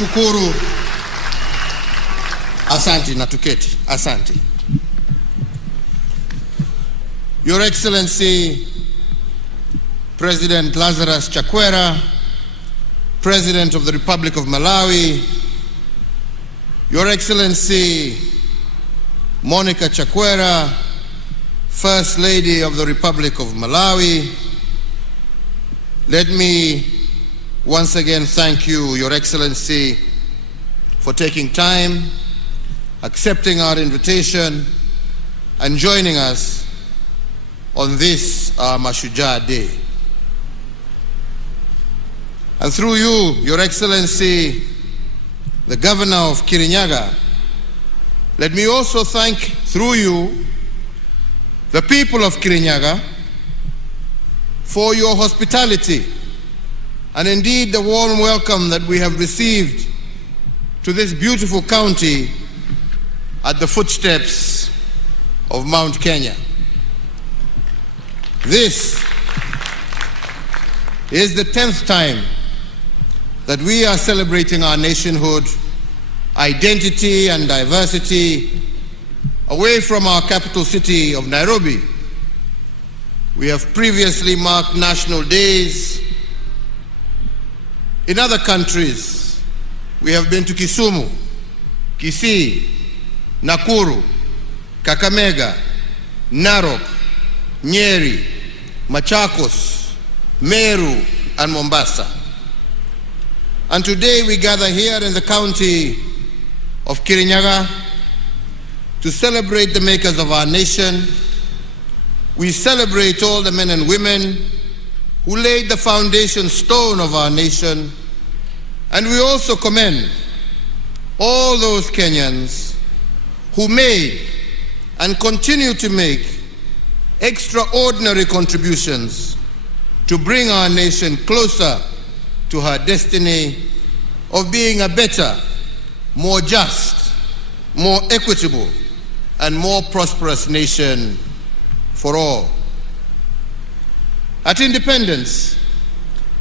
Shukuru. Asante na tuketi. Asante. Your Excellency, President Lazarus Chakwera, President of the Republic of Malawi, Your Excellency Monica Chakwera, First Lady of the Republic of Malawi, let me once again thank you, Your Excellency, for taking time, accepting our invitation, and joining us on this Mashujaa Day. And through you, Your Excellency, the Governor of Kirinyaga, let me also thank, through you, the people of Kirinyaga for your hospitality and indeed the warm welcome that we have received to this beautiful county at the footsteps of Mount Kenya. This is the 10th time that we are celebrating our nationhood, identity and diversity away from our capital city of Nairobi. We have previously marked national days in other countries. We have been to Kisumu, Kisii, Nakuru, Kakamega, Narok, Nyeri, Machakos, Meru, and Mombasa. And today we gather here in the county of Kirinyaga to celebrate the makers of our nation. We celebrate all the men and women who laid the foundation stone of our nation. And we also commend all those Kenyans who made and continue to make extraordinary contributions to bring our nation closer to her destiny of being a better, more just, more equitable, and more prosperous nation for all. At independence,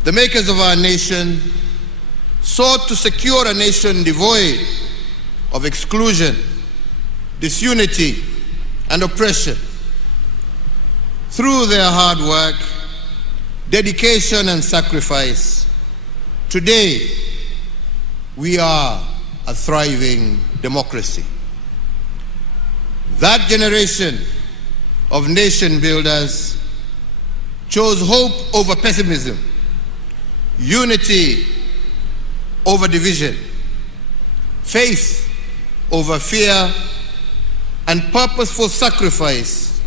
the makers of our nation sought to secure a nation devoid of exclusion, disunity, and oppression. Through their hard work, dedication, and sacrifice, today we are a thriving democracy. That generation of nation builders chose hope over pessimism, unity over division, faith over fear, and purposeful sacrifice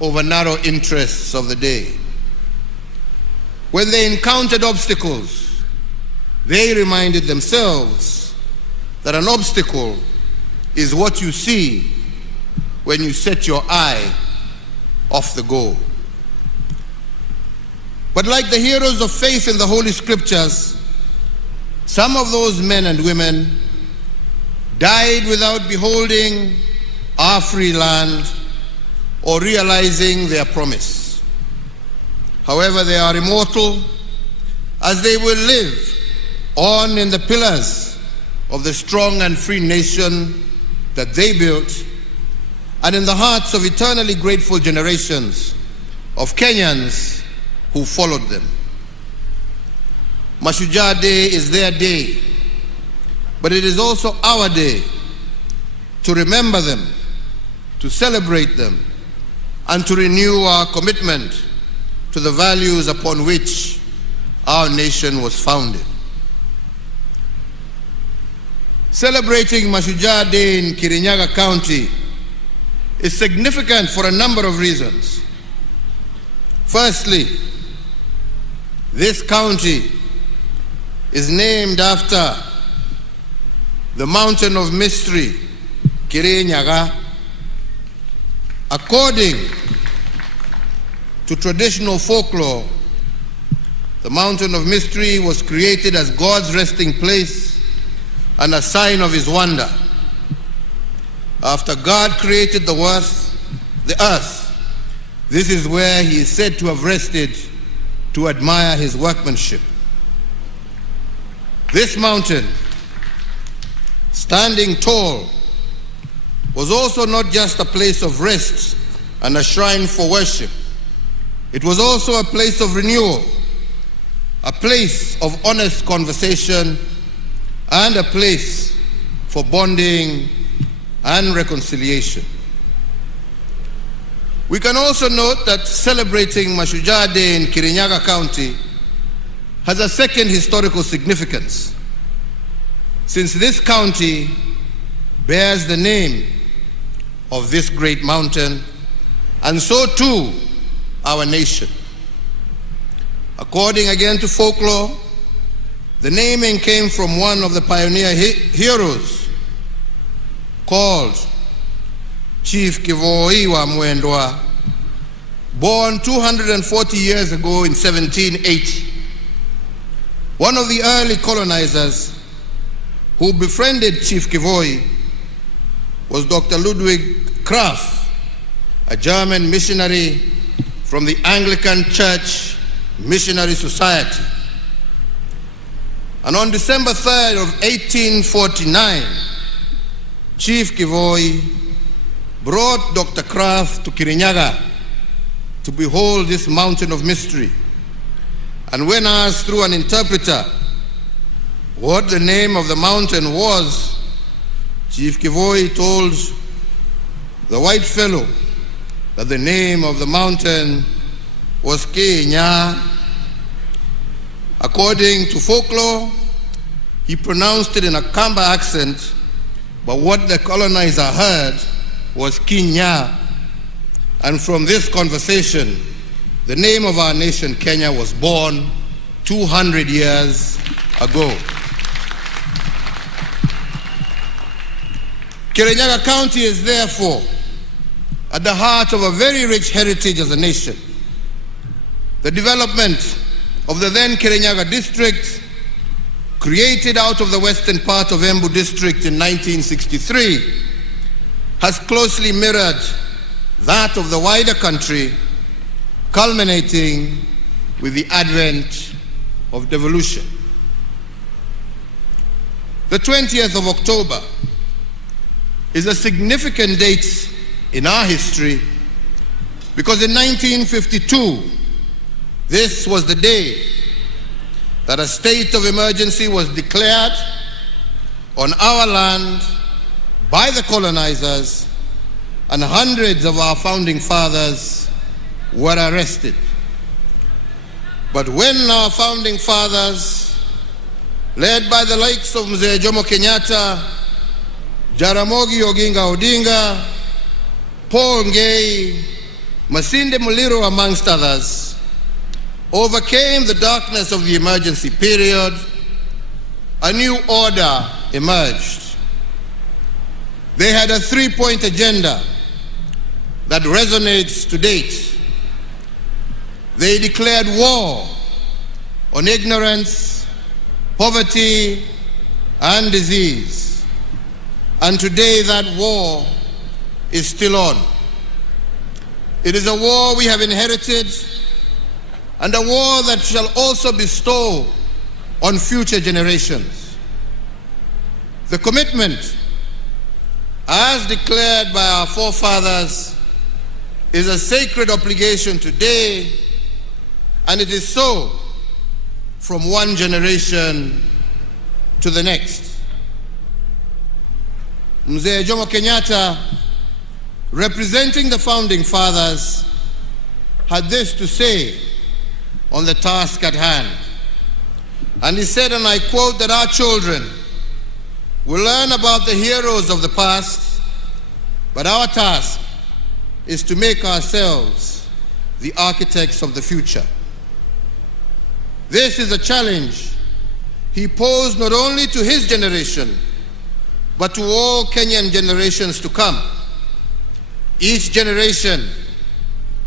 over narrow interests of the day. When they encountered obstacles, they reminded themselves that an obstacle is what you see when you set your eye off the goal. But like the heroes of faith in the Holy Scriptures, some of those men and women died without beholding our free land or realizing their promise. However, they are immortal, as they will live on in the pillars of the strong and free nation that they built, and in the hearts of eternally grateful generations of Kenyans who followed them. Mashujaa Day is their day, but it is also our day to remember them, to celebrate them, and to renew our commitment to the values upon which our nation was founded. Celebrating Mashujaa Day in Kirinyaga County is significant for a number of reasons. Firstly, this county is named after the mountain of mystery, Kirinyaga. According to traditional folklore, the mountain of mystery was created as God's resting place and a sign of his wonder. After God created the earth, this is where he is said to have rested to admire his workmanship. This mountain standing tall, was also not just a place of rest and a shrine for worship. It was also a place of renewal, a place of honest conversation, and a place for bonding and reconciliation. We can also note that celebrating Mashujaa Day in Kirinyaga County has a second historical significance, since this county bears the name of this great mountain, and so too our nation. According again to folklore, the naming came from one of the pioneer heroes called Chief Kivoi wa Mwendwa, born 240 years ago in 1780. One of the early colonizers who befriended Chief Kivoi was Dr. Ludwig Krapf, a German missionary from the Anglican Church Missionary Society. And on December 3rd of 1849, Chief Kivoi brought Dr. Krapf to Kirinyaga to behold this mountain of mystery. And when asked through an interpreter what the name of the mountain was, Chief Kivoi told the white fellow that the name of the mountain was Kenya. According to folklore, he pronounced it in a Kamba accent, but what the colonizer heard was Kenya. And from this conversation, the name of our nation, Kenya, was born 200 years ago. Kirinyaga County is therefore at the heart of a very rich heritage as a nation. The development of the then Kirinyaga district, created out of the western part of Embu district in 1963, has closely mirrored that of the wider country, culminating with the advent of devolution. The 20th of October is a significant date in our history because in 1952, this was the day that a state of emergency was declared on our land by the colonizers, and hundreds of our founding fathers were arrested. But when our founding fathers, led by the likes of Mzee Jomo Kenyatta, Jaramogi Oginga Odinga, Paul Ngei, Masinde Muliro, amongst others, overcame the darkness of the emergency period, a new order emerged. They had a three-point agenda that resonates to date. They declared war on ignorance, poverty, and disease. And today that war is still on. It is a war we have inherited, and a war that shall also bestow on future generations. The commitment, as declared by our forefathers, is a sacred obligation today, and it is so from one generation to the next. Mzee Jomo Kenyatta, representing the founding fathers, had this to say on the task at hand. And he said, and I quote, that our children will learn about the heroes of the past, but our task is to make ourselves the architects of the future. This is a challenge he posed not only to his generation, but to all Kenyan generations to come. Each generation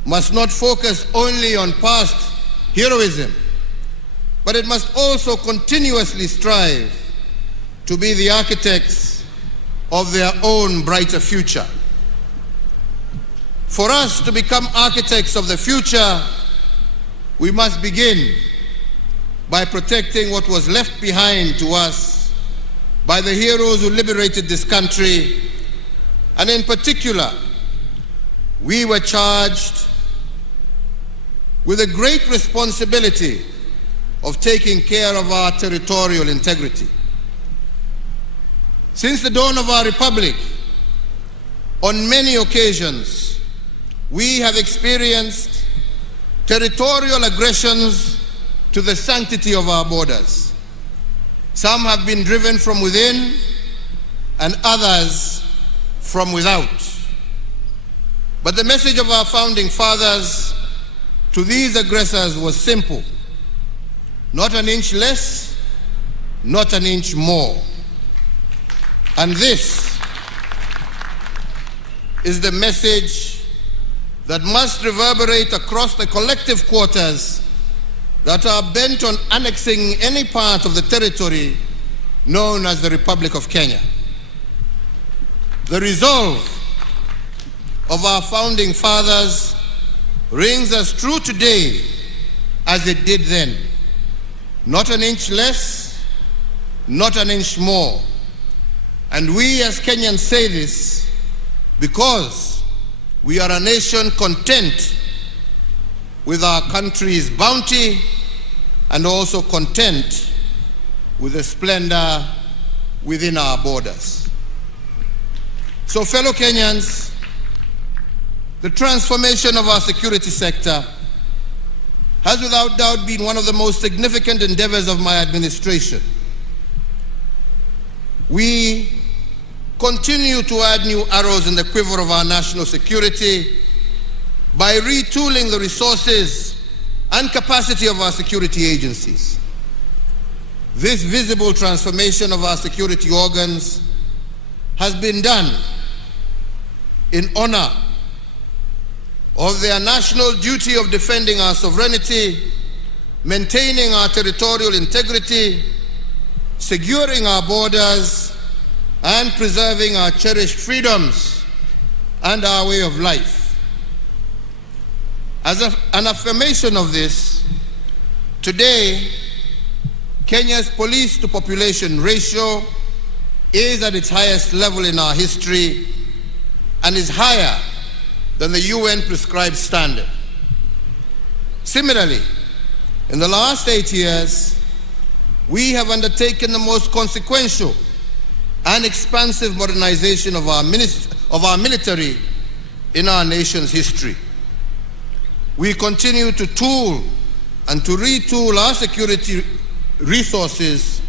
must not focus only on past heroism, but it must also continuously strive to be the architects of their own brighter future. For us to become architects of the future, we must begin by protecting what was left behind to us by the heroes who liberated this country, and in particular, we were charged with a great responsibility of taking care of our territorial integrity. Since the dawn of our republic, on many occasions, we have experienced territorial aggressions to the sanctity of our borders. Some have been driven from within and others from without. But the message of our founding fathers to these aggressors was simple: not an inch less, not an inch more. And this is the message that must reverberate across the collective quarters that are bent on annexing any part of the territory known as the Republic of Kenya. The resolve of our founding fathers rings as true today as it did then. Not an inch less, not an inch more. And we as Kenyans say this because we are a nation content with our country's bounty and also content with the splendor within our borders. So, fellow Kenyans, the transformation of our security sector has without doubt been one of the most significant endeavors of my administration. We continue to add new arrows in the quiver of our national security by retooling the resources and capacity of our security agencies. This visible transformation of our security organs has been done in honor of their national duty of defending our sovereignty, maintaining our territorial integrity, securing our borders, and preserving our cherished freedoms and our way of life. As an affirmation of this, today, Kenya's police-to-population ratio is at its highest level in our history and is higher than the UN prescribed standard. Similarly, in the last 8 years, we have undertaken the most consequential and expansive modernization of our military in our nation's history. We continue to tool and to retool our security resources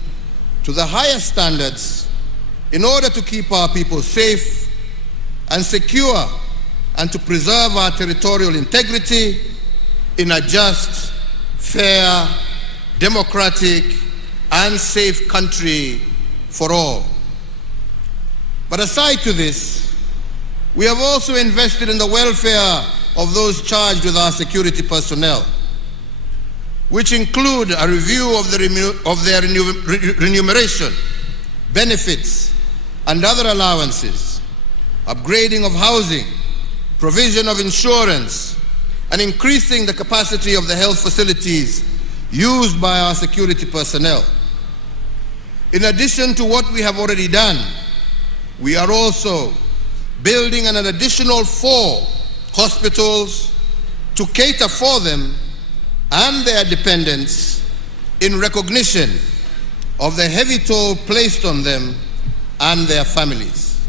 to the highest standards in order to keep our people safe and secure and to preserve our territorial integrity in a just, fair, democratic, and safe country for all. But aside to this, we have also invested in the welfare of those charged with our security personnel, which include a review of their remuneration, benefits, and other allowances, upgrading of housing, provision of insurance, and increasing the capacity of the health facilities used by our security personnel. In addition to what we have already done, we are also building an additional 4 hospitals to cater for them and their dependents in recognition of the heavy toll placed on them and their families.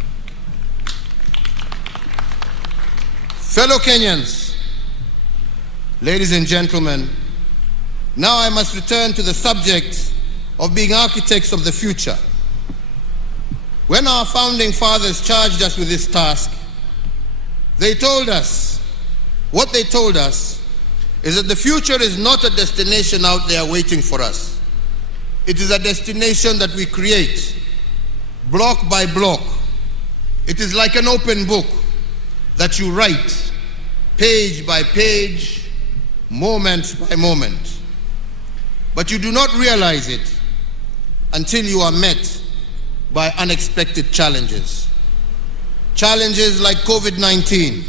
Fellow Kenyans, ladies and gentlemen, now I must return to the subject of being architects of the future. When our founding fathers charged us with this task, they told us, what they told us is that the future is not a destination out there waiting for us. It is a destination that we create, block by block. It is like an open book that you write, page by page, moment by moment. But you do not realize it until you are met by unexpected challenges. Challenges like COVID-19.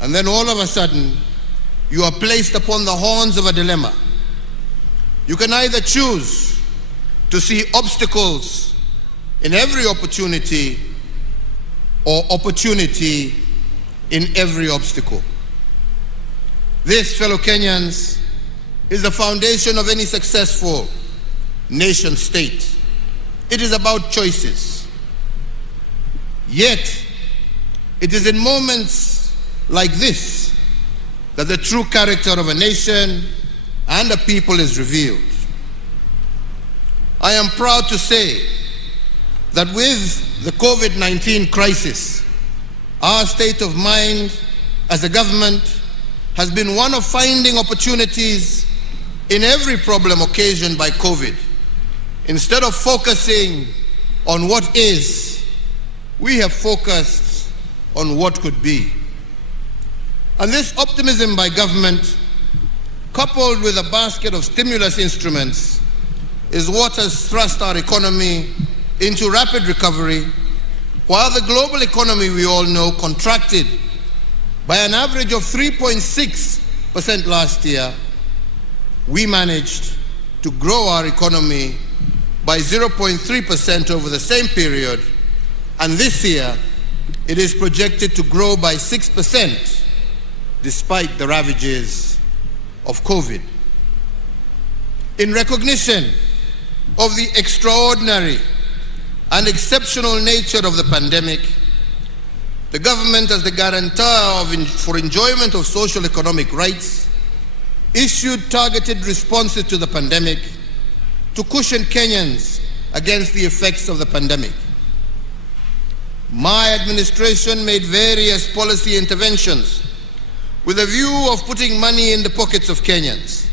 And then all of a sudden, you are placed upon the horns of a dilemma. You can either choose to see obstacles in every opportunity or opportunity in every obstacle. This, fellow Kenyans, is the foundation of any successful nation state. It is about choices. Yet, it is in moments like this that the true character of a nation and a people is revealed. I am proud to say that with the COVID-19 crisis, our state of mind as a government has been one of finding opportunities in every problem occasioned by COVID. Instead of focusing on what is, we have focused on what could be. And this optimism by government, coupled with a basket of stimulus instruments, is what has thrust our economy into rapid recovery, while the global economy, we all know, contracted by an average of 3.6% last year. We managed to grow our economy by 0.3% over the same period, and this year it is projected to grow by 6% despite the ravages of COVID. In recognition of the extraordinary and exceptional nature of the pandemic, the government, as the guarantor for enjoyment of social economic rights, issued targeted responses to the pandemic to cushion Kenyans against the effects of the pandemic. My administration made various policy interventions with a view of putting money in the pockets of Kenyans.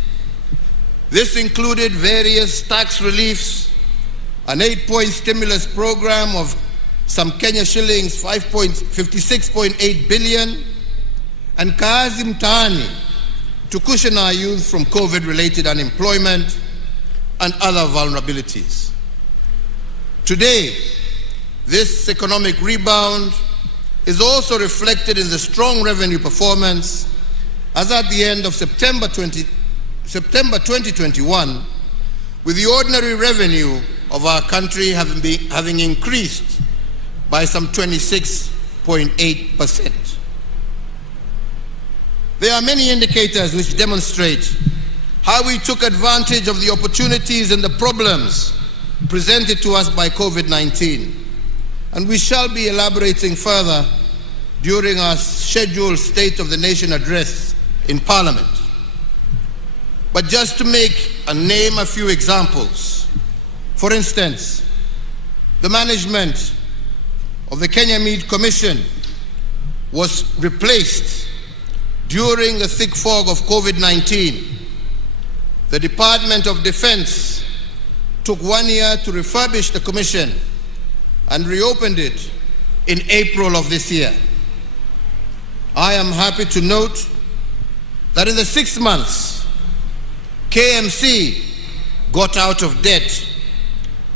This included various tax reliefs, an 8-point stimulus program of some Kenya shillings 56.8 billion, and Kazi Mtaani to cushion our youth from COVID-related unemployment and other vulnerabilities. Today, this economic rebound is also reflected in the strong revenue performance, as at the end of September 2021, with the ordinary revenue of our country having increased by some 26.8%. There are many indicators which demonstrate how we took advantage of the opportunities and the problems presented to us by COVID-19. And we shall be elaborating further during our scheduled State of the Nation address in Parliament. But just to name a few examples. For instance, the management of the Kenya Meat Commission was replaced during the thick fog of COVID-19. The Department of Defense took 1 year to refurbish the commission and reopened it in April of this year. I am happy to note that in the 6 months, KMC got out of debt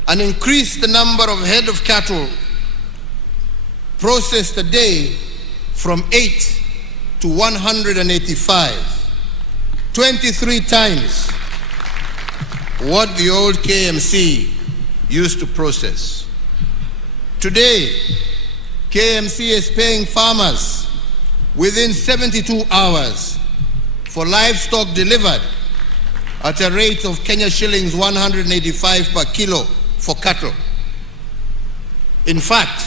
and increased the number of head of cattle processed a day from 8 to 185, 23 times what the old KMC used to process. Today, KMC is paying farmers within 72 hours for livestock delivered at a rate of Kenya shillings 185 per kilo for cattle. In fact,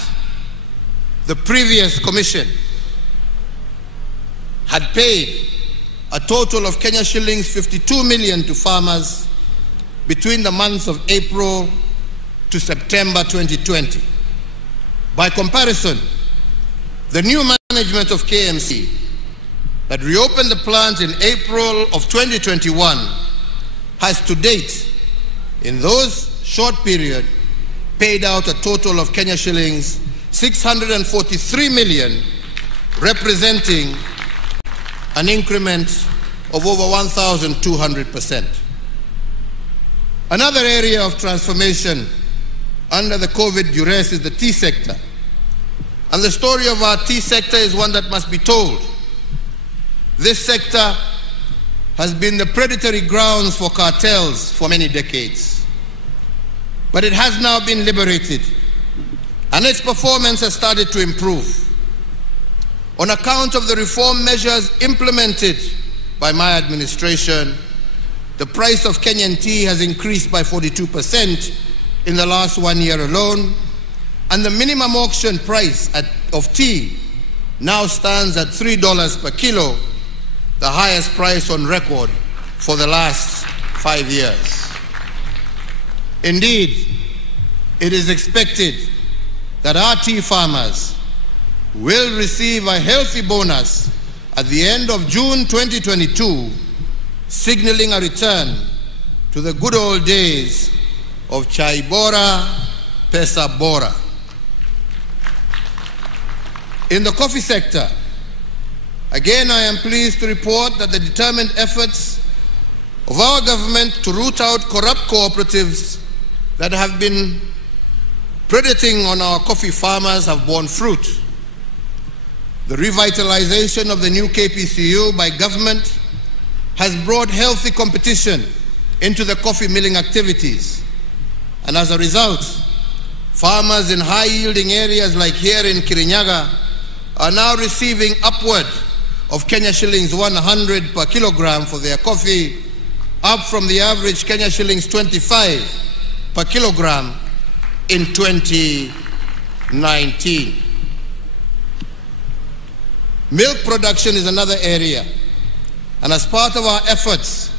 the previous commission had paid a total of Kenya shillings 52 million to farmers between the months of April to September 2020. By comparison, the new management of KMC that reopened the plant in April of 2021 has to date, in those short period, paid out a total of Kenya shillings 643 million, representing an increment of over 1,200%. Another area of transformation under the COVID duress is the tea sector. And the story of our tea sector is one that must be told. This sector has been the predatory grounds for cartels for many decades. but it has now been liberated, and its performance has started to improve. On account of the reform measures implemented by my administration, the price of Kenyan tea has increased by 42% in the last 1 year alone, and the minimum auction price of tea now stands at $3 per kilo, the highest price on record for the last 5 years. Indeed, it is expected that our tea farmers will receive a healthy bonus at the end of June 2022, signaling a return to the good old days of Chai Bora, Pesa Bora. In the coffee sector, again I am pleased to report that the determined efforts of our government to root out corrupt cooperatives that have been predating on our coffee farmers have borne fruit. The revitalization of the new KPCU by government has brought healthy competition into the coffee milling activities. And as a result, farmers in high-yielding areas like here in Kirinyaga are now receiving upward of Kenya shillings 100 per kilogram for their coffee, up from the average Kenya shillings 25 per kilogram in 2019. Milk production is another area, and as part of our efforts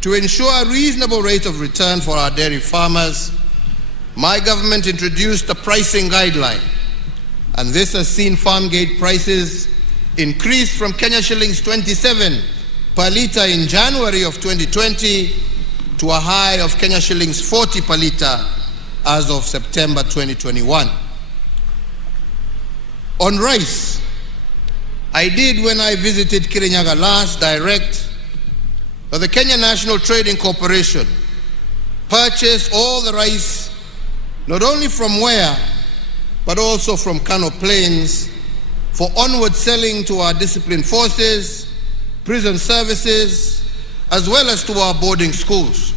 to ensure a reasonable rate of return for our dairy farmers, my government introduced a pricing guideline, and this has seen farm gate prices increase from Kenya shillings 27 per litre in January of 2020 to a high of Kenya shillings 40 per litre as of September 2021. On rice, I did, when I visited Kirinyaga last, direct that the Kenya National Trading Corporation purchase all the rice, not only from Ware, but also from Kano Plains, for onward selling to our disciplined forces, prison services, as well as to our boarding schools.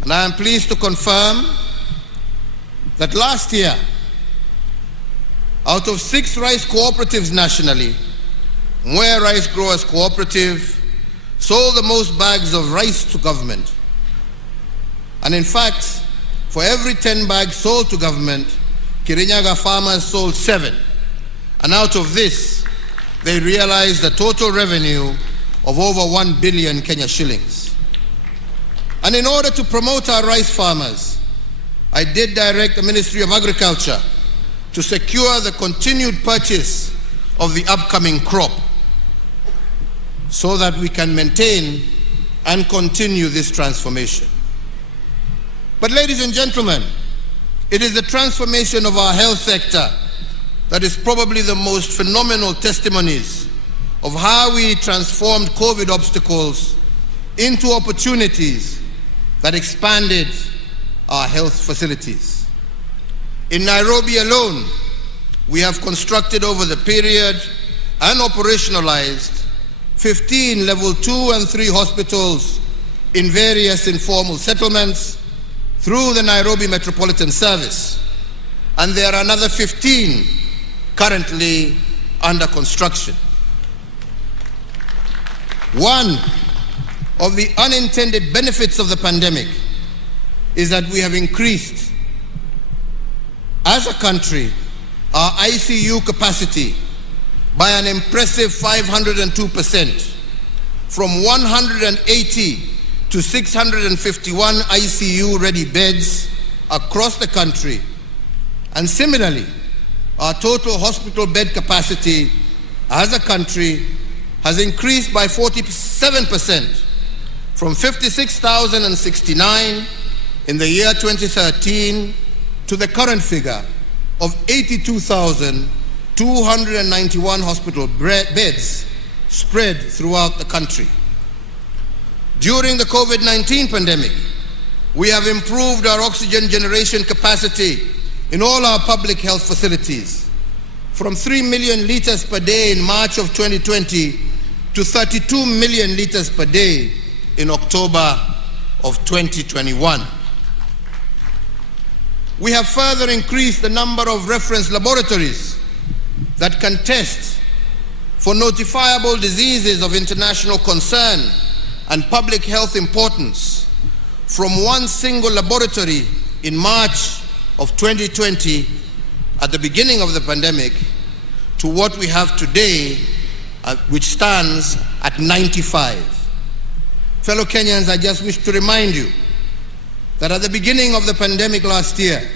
And I am pleased to confirm that last year, out of 6 rice cooperatives nationally, Mwea Rice Growers Cooperative sold the most bags of rice to government. And in fact, for every 10 bags sold to government, Kirinyaga farmers sold 7. And out of this, they realized a total revenue of over 1 billion Kenya shillings. And in order to promote our rice farmers, I did direct the Ministry of Agriculture to secure the continued purchase of the upcoming crop so that we can maintain and continue this transformation. But ladies and gentlemen, it is the transformation of our health sector that is probably the most phenomenal testimonies of how we transformed COVID obstacles into opportunities that expanded our health facilities. In Nairobi alone, we have constructed over the period and operationalized 15 level 2 and 3 hospitals in various informal settlements through the Nairobi Metropolitan Service, and there are another 15 currently under construction. One of the unintended benefits of the pandemic is that we have increased, as a country, our ICU capacity by an impressive 502%, from 180 to 651 ICU-ready beds across the country. And similarly, our total hospital bed capacity as a country has increased by 47%, from 56,069 in the year 2013 to the current figure of 82,291 hospital beds spread throughout the country. During the COVID-19 pandemic, we have improved our oxygen generation capacity in all our public health facilities, from 3 million liters per day in March of 2020 to 32 million liters per day in October of 2021. We have further increased the number of reference laboratories that can test for notifiable diseases of international concern and public health importance from one single laboratory in March of 2020 at the beginning of the pandemic to what we have today, which stands at 95. Fellow Kenyans, I just wish to remind you that at the beginning of the pandemic last year,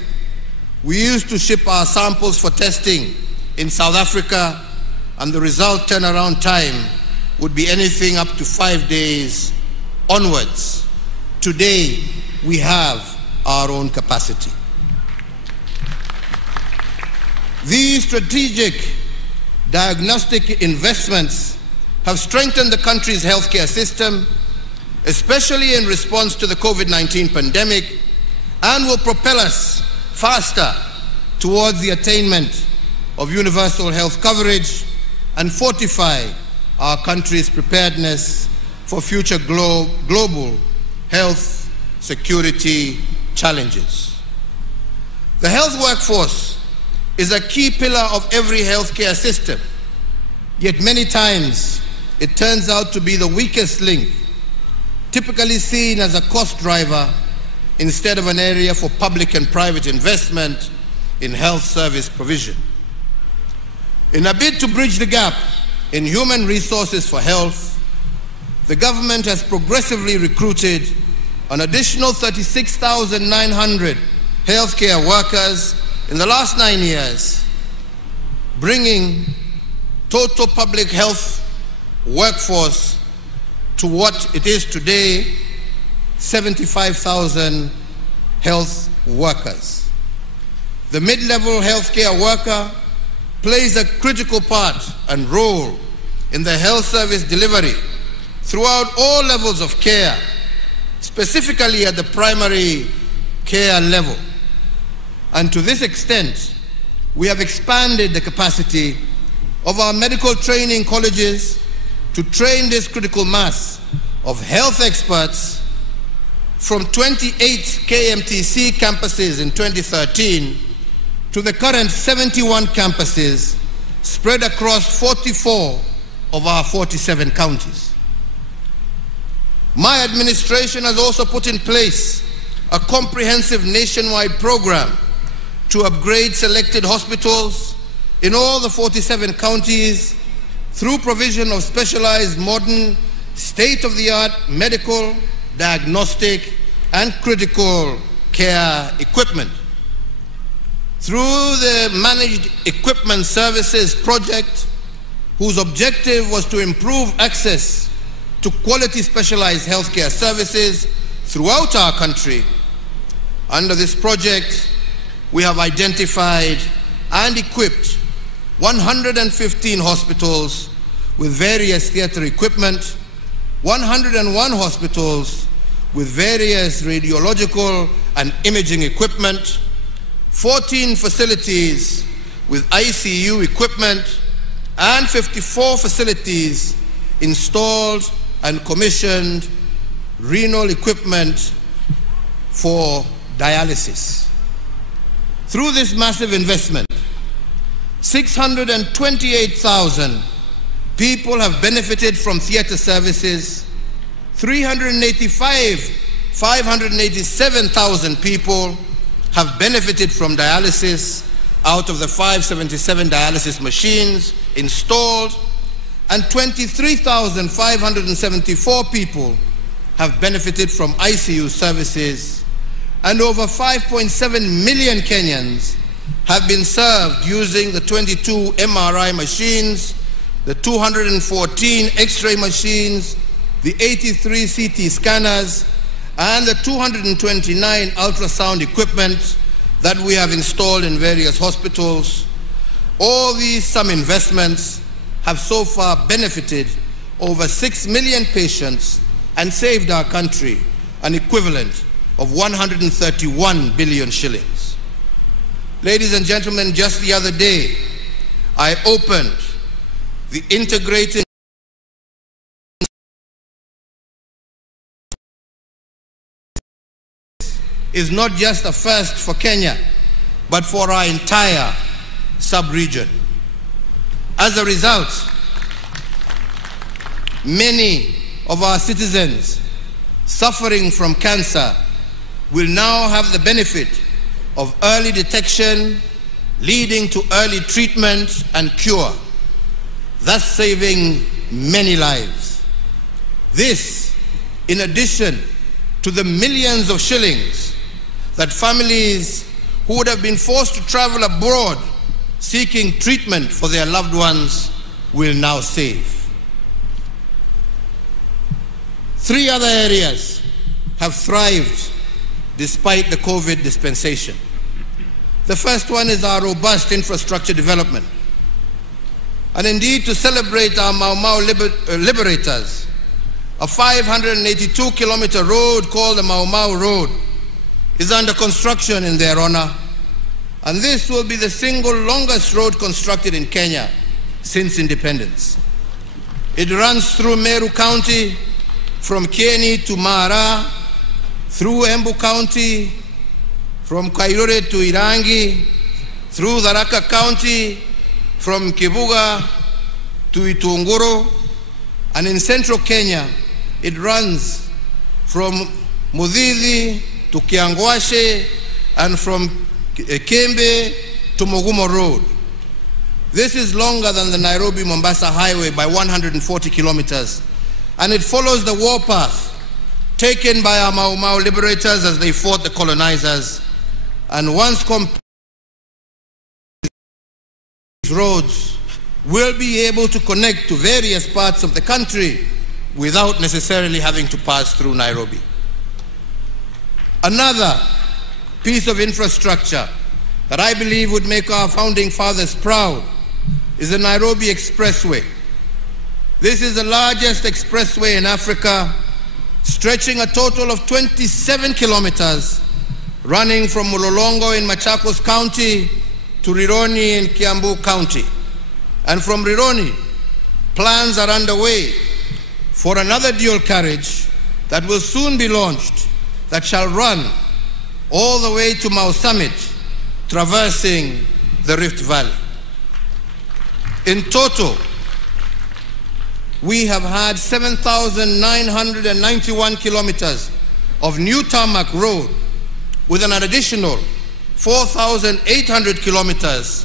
we used to ship our samples for testing in South Africa, and the result turnaround time would be anything up to 5 days onwards. Today, we have our own capacity. These strategic diagnostic investments have strengthened the country's healthcare system, especially in response to the COVID-19 pandemic, and will propel us faster towards the attainment of universal health coverage and fortify our country's preparedness for future global health security challenges. The health workforce is a key pillar of every healthcare system, yet many times it turns out to be the weakest link, typically seen as a cost driver instead of an area for public and private investment in health service provision. In a bid to bridge the gap in human resources for health, the government has progressively recruited an additional 36,900 healthcare workers in the last 9 years, bringing total public health workforce to what it is today, 75,000 health workers. The mid-level healthcare worker plays a critical part and role in the health service delivery throughout all levels of care, specifically at the primary care level. And to this extent, we have expanded the capacity of our medical training colleges to train this critical mass of health experts from 28 KMTC campuses in 2013 to the current 71 campuses spread across 44 of our 47 counties. My administration has also put in place a comprehensive nationwide program to upgrade selected hospitals in all the 47 counties through provision of specialized modern state-of-the-art medical, diagnostic, and critical care equipment. Through the Managed Equipment Services project, whose objective was to improve access to quality specialized healthcare services throughout our country. Under this project, we have identified and equipped 115 hospitals with various theater equipment, 101 hospitals with various radiological and imaging equipment, 14 facilities with ICU equipment, and 54 facilities installed and commissioned renal equipment for dialysis. Through this massive investment, 628,000 people have benefited from theater services. 587,000 people have benefited from dialysis out of the 577 dialysis machines installed, and 23,574 people have benefited from ICU services, and over 5.7 million Kenyans have been served using the 22 MRI machines, the 214 X-ray machines, the 83 CT scanners, and the 229 ultrasound equipment that we have installed in various hospitals. All these sum investments have so far benefited over 6 million patients and saved our country an equivalent of 131 billion shillings. Ladies and gentlemen, just the other day, I opened the integrated is not just a first for Kenya, but for our entire sub-region. As a result, many of our citizens suffering from cancer will now have the benefit of early detection, leading to early treatment and cure, thus saving many lives. This, in addition to the millions of shillings that families who would have been forced to travel abroad seeking treatment for their loved ones will now save. 3 other areas have thrived despite the COVID dispensation. The first one is our robust infrastructure development. And indeed, to celebrate our Mau Mau liberators, a 582-kilometer road called the Mau Mau Road is under construction in their honor. And this will be the single longest road constructed in Kenya since independence. It runs through Meru County, from Kieni to Mara, through Embu County, from Kairore to Irangi, through Tharaka County, from Kibuga to Itunguru, and in central Kenya, it runs from Mudhidhi to Kiangwashe, and from Kembe to Mogumo Road. This is longer than the Nairobi-Mombasa highway by 140 kilometers, and it follows the warpath taken by our Mau Mau liberators as they fought the colonizers. And once complete, roads will be able to connect to various parts of the country without necessarily having to pass through Nairobi. Another piece of infrastructure that I believe would make our founding fathers proud is the Nairobi Expressway. This is the largest expressway in Africa, stretching a total of 27 kilometers, running from Mulolongo in Machakos County to Rironi in Kiambu County. And from Rironi, plans are underway for another dual carriage that will soon be launched, that shall run all the way to Mau Summit, traversing the Rift Valley. In total, we have had 7,991 kilometers of new tarmac road, with an additional 4,800 kilometers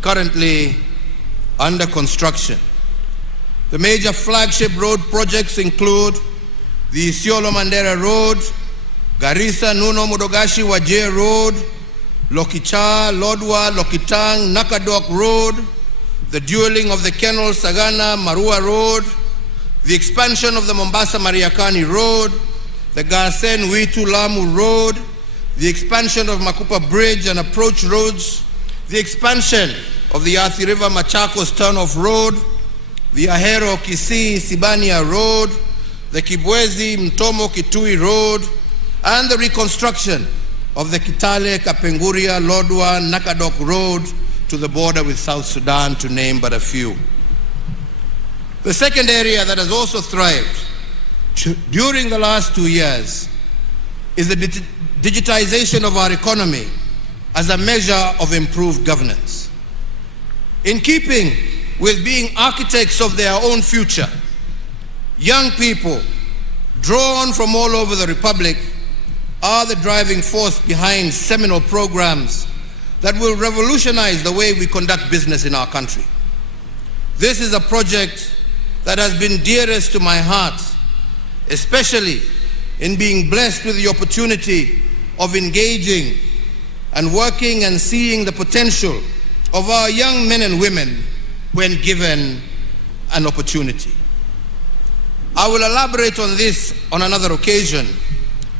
currently under construction. The major flagship road projects include the Isiolo Mandera Road, Garissa Nuno Mudogashi Wajir Road, Lokicha, Lodwa, Lokitang, Nakadok Road, the dueling of the Kenol Sagana Marua Road, the expansion of the Mombasa Mariakani Road, the Garsen Witu Lamu Road, the expansion of Makupa Bridge and approach roads, the expansion of the Athi River Machakos Turnoff Road, the Ahero Kisii Sibania Road, the Kibwezi Mtomo Kitui Road, and the reconstruction of the Kitale Kapenguria Lodwa Nakadok Road to the border with South Sudan, to name but a few. The second area that has also thrived during the last 2 years is the digitization of our economy as a measure of improved governance. In keeping with being architects of their own future, young people drawn from all over the Republic are the driving force behind seminal programs that will revolutionize the way we conduct business in our country. This is a project that has been dearest to my heart, especially in being blessed with the opportunity of engaging and working and seeing the potential of our young men and women when given an opportunity. I will elaborate on this on another occasion,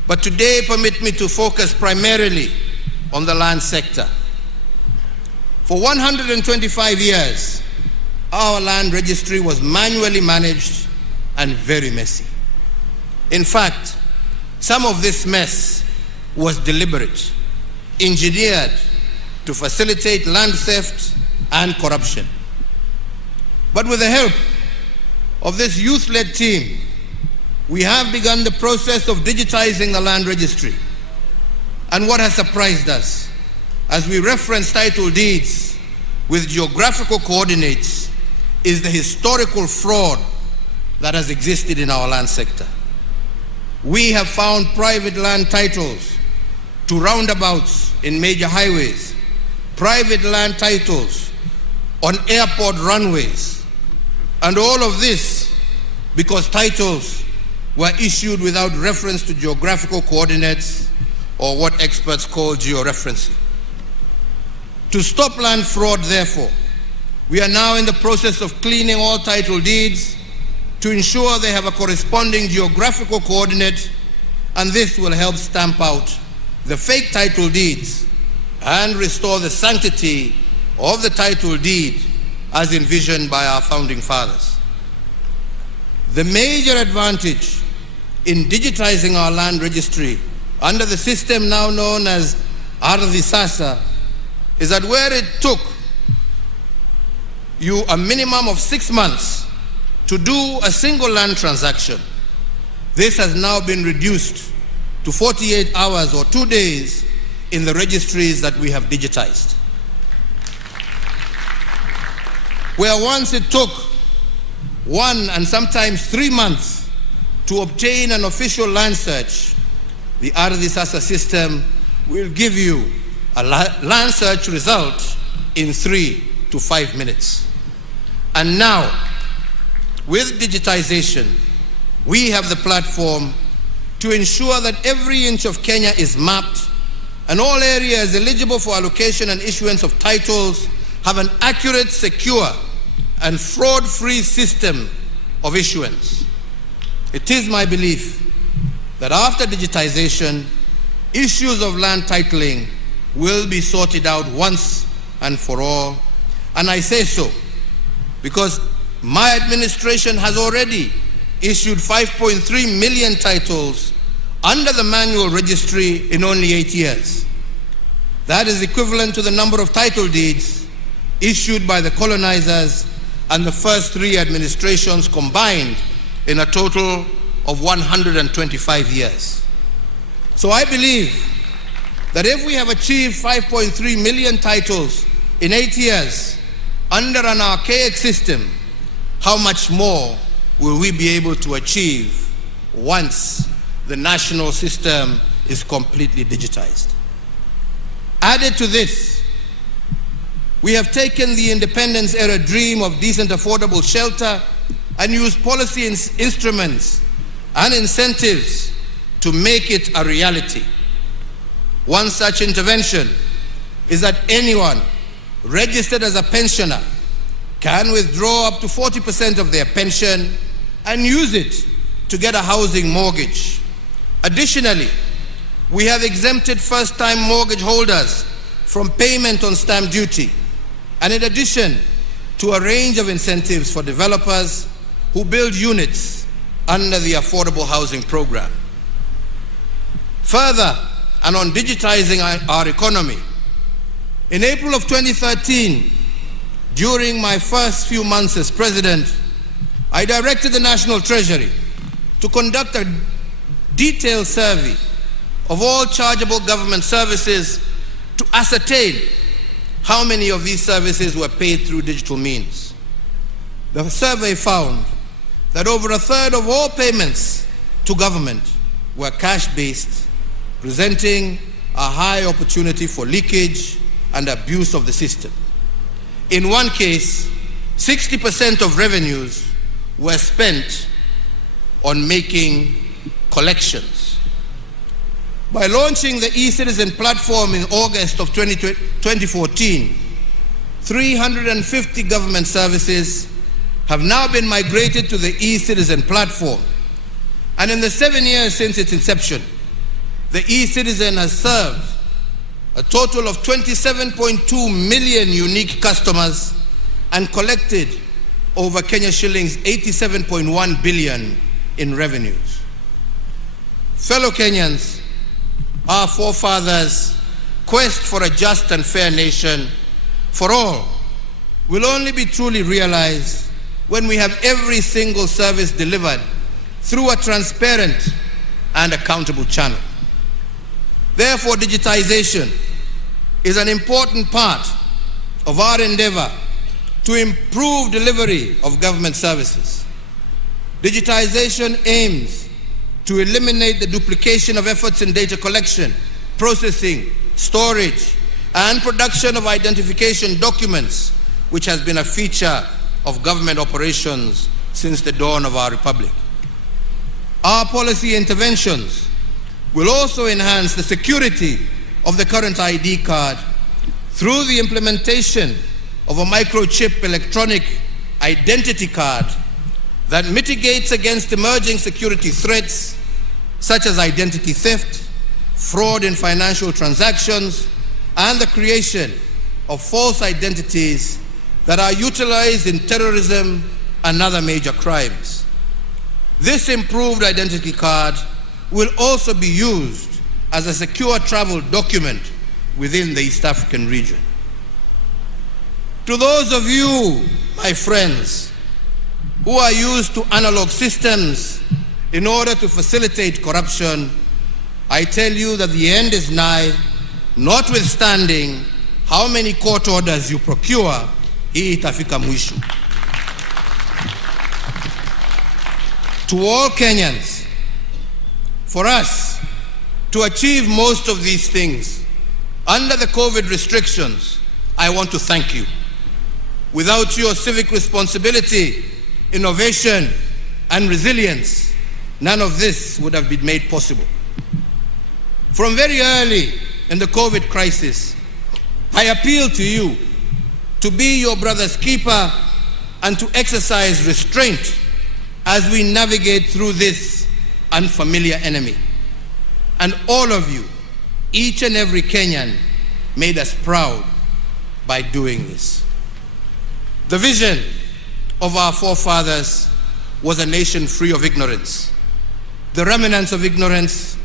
but today permit me to focus primarily on the land sector. For 125 years, our land registry was manually managed and very messy. In fact, some of this mess was deliberate, engineered to facilitate land theft and corruption. But with the help of this youth-led team, we have begun the process of digitizing the land registry. And what has surprised us as we reference title deeds with geographical coordinates, is the historical fraud that has existed in our land sector. We have found private land titles to roundabouts in major highways, private land titles on airport runways, and all of this because titles were issued without reference to geographical coordinates, or what experts call georeferencing. To stop land fraud, therefore, we are now in the process of cleaning all title deeds to ensure they have a corresponding geographical coordinate, and this will help stamp out the fake title deeds and restore the sanctity of the title deed as envisioned by our founding fathers. The major advantage in digitizing our land registry under the system now known as Ardhi Sasa is that where it took you a minimum of 6 months to do a single land transaction, this has now been reduced to 48 hours or 2 days in the registries that we have digitized. Where once it took 1 and sometimes 3 months to obtain an official land search, the Ardhi Sasa system will give you a land search result in 3 to 5 minutes. And now, with digitization, we have the platform to ensure that every inch of Kenya is mapped and all areas eligible for allocation and issuance of titles have an accurate, secure, and fraud-free system of issuance. It is my belief that after digitization, issues of land titling will be sorted out once and for all. And I say so because my administration has already issued 5.3 million titles under the manual registry in only 8 years. That is equivalent to the number of title deeds issued by the colonizers and the first 3 administrations combined in a total of 125 years. So I believe that if we have achieved 5.3 million titles in 8 years under an archaic system, how much more will we be able to achieve once the national system is completely digitized? Added to this, we have taken the independence era dream of decent, affordable shelter and used policy instruments and incentives to make it a reality. One such intervention is that anyone registered as a pensioner can withdraw up to 40% of their pension and use it to get a housing mortgage. Additionally, we have exempted first-time mortgage holders from payment on stamp duty, and in addition to a range of incentives for developers who build units under the Affordable Housing Program. Further, and on digitizing our economy, in April of 2013, during my first few months as president, I directed the National Treasury to conduct a detailed survey of all chargeable government services to ascertain how many of these services were paid through digital means. The survey found that over a third of all payments to government were cash-based, presenting a high opportunity for leakage and abuse of the system. In one case, 60% of revenues were spent on making collections. By launching the e-Citizen platform in August of 2014, 350 government services have now been migrated to the e-Citizen platform. And in the 7 years since its inception, the e-Citizen has served a total of 27.2 million unique customers and collected over Kenya shillings 87.1 billion in revenues. Fellow Kenyans, our forefathers' quest for a just and fair nation for all will only be truly realized when we have every single service delivered through a transparent and accountable channel. Therefore, digitization is an important part of our endeavor to improve delivery of government services. Digitization aims to eliminate the duplication of efforts in data collection, processing, storage, and production of identification documents, which has been a feature of government operations since the dawn of our republic. Our policy interventions will also enhance the security of the current ID card through the implementation of a microchip electronic identity card that mitigates against emerging security threats such as identity theft, fraud in financial transactions, and the creation of false identities that are utilized in terrorism and other major crimes. This improved identity card will also be used as a secure travel document within the East African region. To those of you, my friends, who are used to analog systems in order to facilitate corruption, I tell you that the end is nigh, notwithstanding how many court orders you procure, hii itafika mwisho. To all Kenyans, for us to achieve most of these things under the COVID restrictions, I want to thank you. Without your civic responsibility, innovation, and resilience, none of this would have been made possible. From very early in the COVID crisis, I appeal to you to be your brother's keeper and to exercise restraint as we navigate through this unfamiliar enemy. And all of you, each and every Kenyan, made us proud by doing this. The vision of our forefathers was a nation free of ignorance. The remnants of ignorance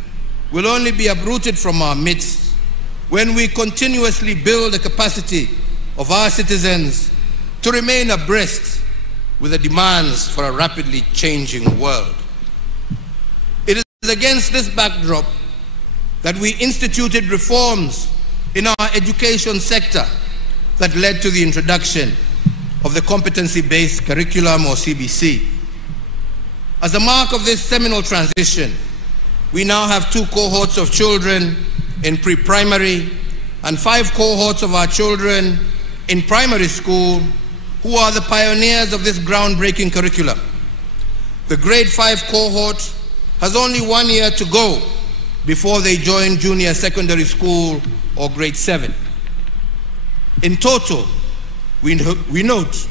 will only be uprooted from our midst when we continuously build the capacity of our citizens to remain abreast with the demands for a rapidly changing world. It is against this backdrop that we instituted reforms in our education sector that led to the introduction of the competency-based curriculum, or CBC. As a mark of this seminal transition, we now have 2 cohorts of children in pre-primary and 5 cohorts of our children in primary school who are the pioneers of this groundbreaking curriculum. The grade 5 cohort has only 1 year to go before they join junior secondary school or grade 7. In total, we note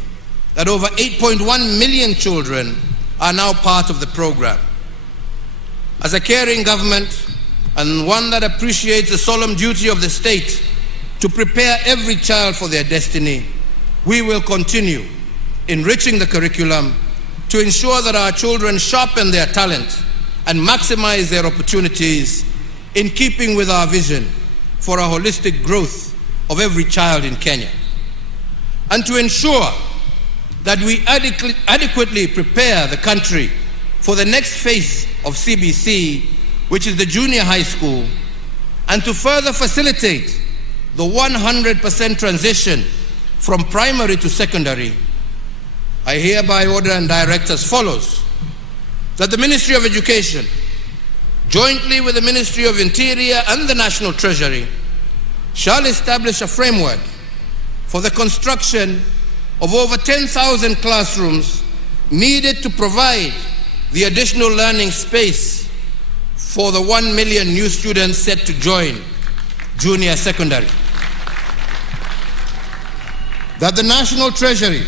that over 8.1 million children are now part of the program. As a caring government, and one that appreciates the solemn duty of the state to prepare every child for their destiny, we will continue enriching the curriculum to ensure that our children sharpen their talent and maximize their opportunities in keeping with our vision for a holistic growth of every child in Kenya. And to ensure that we adequately prepare the country for the next phase of CBC, which is the junior high school, and to further facilitate the 100% transition from primary to secondary, I hereby order and direct as follows: that the Ministry of Education, jointly with the Ministry of Interior and the National Treasury, shall establish a framework for the construction of over 10,000 classrooms needed to provide the additional learning space for the 1 million new students set to join junior secondary. That the National Treasury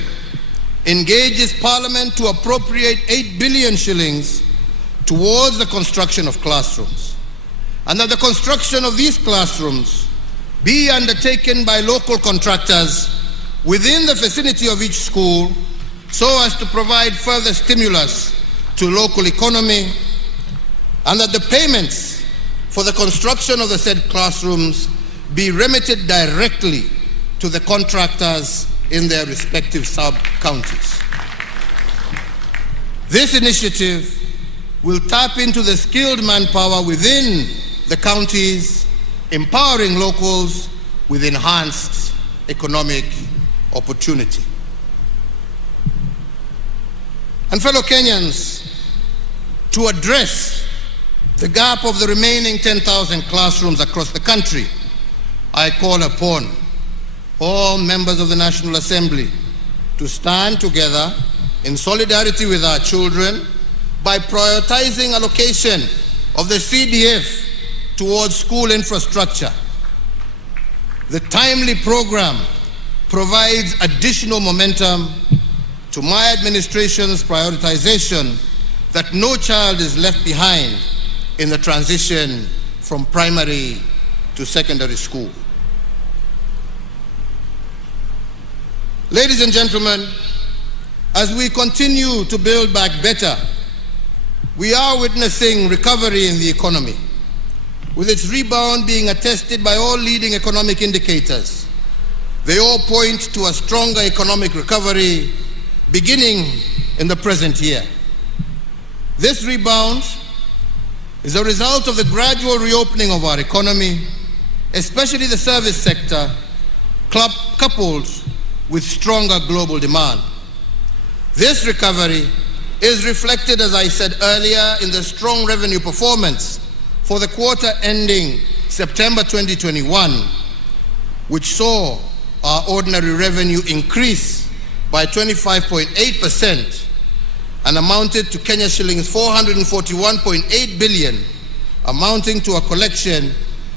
engages Parliament to appropriate 8 billion shillings towards the construction of classrooms, and that the construction of these classrooms be undertaken by local contractors within the vicinity of each school so as to provide further stimulus to local economy, and that the payments for the construction of the said classrooms be remitted directly to the contractors in their respective sub-counties. This initiative will tap into the skilled manpower within the counties, empowering locals with enhanced economic opportunity. And fellow Kenyans, to address the gap of the remaining 10,000 classrooms across the country, I call upon all members of the National Assembly to stand together in solidarity with our children by prioritizing allocation of the CDF towards school infrastructure. The timely program provides additional momentum to my administration's prioritization that no child is left behind in the transition from primary to secondary school. Ladies and gentlemen, as we continue to build back better, we are witnessing recovery in the economy, with its rebound being attested by all leading economic indicators. They all point to a stronger economic recovery beginning in the present year. This rebound is a result of the gradual reopening of our economy, especially the service sector, coupled with stronger global demand. This recovery is reflected, as I said earlier, in the strong revenue performance for the quarter ending September 2021, which saw our ordinary revenue increase by 25.8% and amounted to Kenya shillings 441.8 billion, amounting to a collection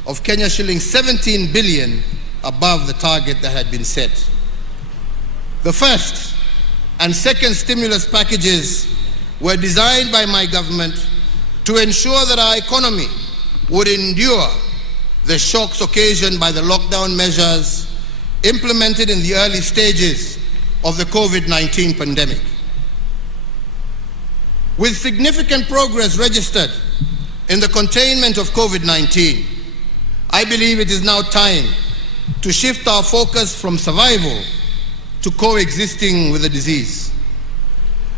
of Kenya shillings 17 billion above the target that had been set. The first and second stimulus packages were designed by my government to ensure that our economy would endure the shocks occasioned by the lockdown measures implemented in the early stages of the COVID-19 pandemic. With significant progress registered in the containment of COVID-19, I believe it is now time to shift our focus from survival to coexisting with the disease.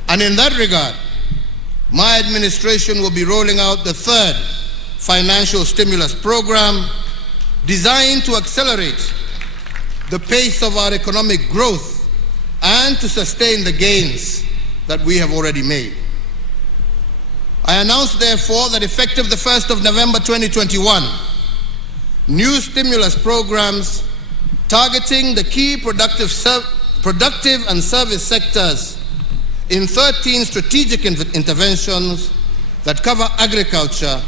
And in that regard, my administration will be rolling out the third financial stimulus program designed to accelerate the pace of our economic growth and to sustain the gains that we have already made. I announce, therefore, that effective the 1st of November 2021, new stimulus programs targeting the key productive and service sectors in 13 strategic interventions that cover agriculture,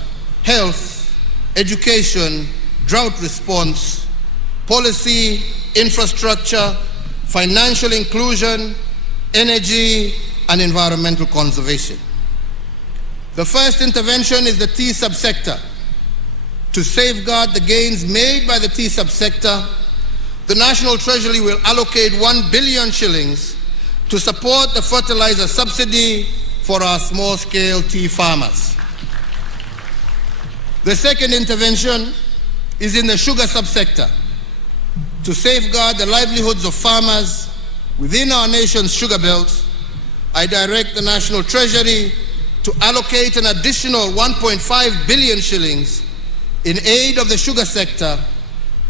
health, education, drought response, policy, infrastructure, financial inclusion, energy, and environmental conservation. The first intervention is the tea subsector. To safeguard the gains made by the tea subsector, the National Treasury will allocate 1 billion shillings to support the fertilizer subsidy for our small-scale tea farmers. The second intervention is in the sugar subsector. To safeguard the livelihoods of farmers within our nation's sugar belt, I direct the National Treasury to allocate an additional 1.5 billion shillings in aid of the sugar sector